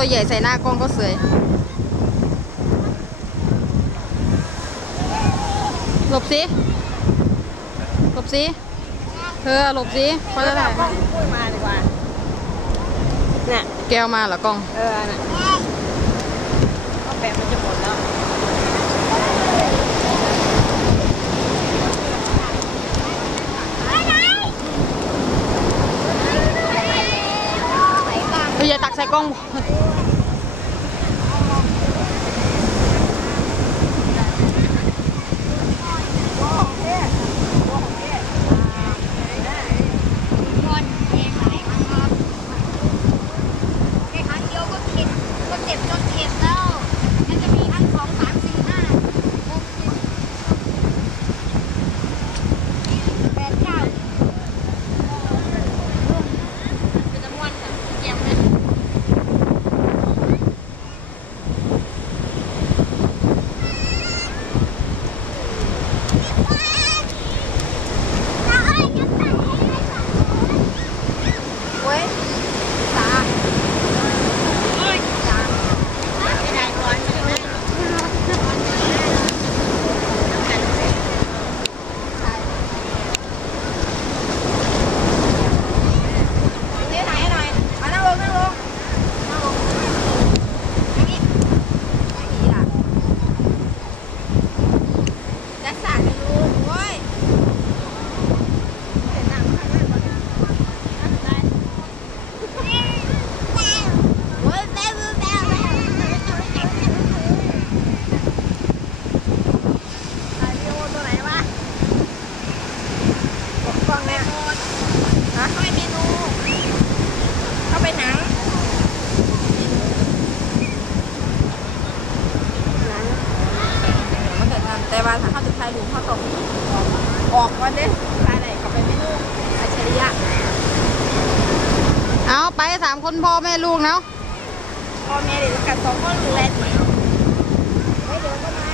ตัวใหญ่ใส่หน้ากล้องก็สวยหลบสิหลบสิเธอหลบสิเขาจะถ่ายปุ้ยมาดีกว่าเนี่ยแก้วมาเหรอกล้องน่ะก็แปะมันจะหมดแล้วอย่าตักใส่กล้องแต่ว่าถ้าเขาจะถ่ายรูปเขาต้องออกก่อนเด้ถ่ายไหนเขาไปไม่รู้อัจฉริยะเอาไป3 คนพ่อแม่ลูกเนาะพ่อแม่เด็กกัน2 คนดูแลดีไม่เดี๋ยวก็มา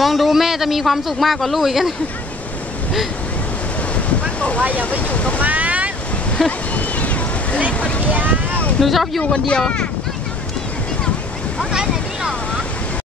มองดูแม่จะมีความสุขมากกว่าลูกอีกกันมันบอกว่าอย่าไปอยู่กับมันเล่นคนเดียวหนูชอบอยู่คนเดียว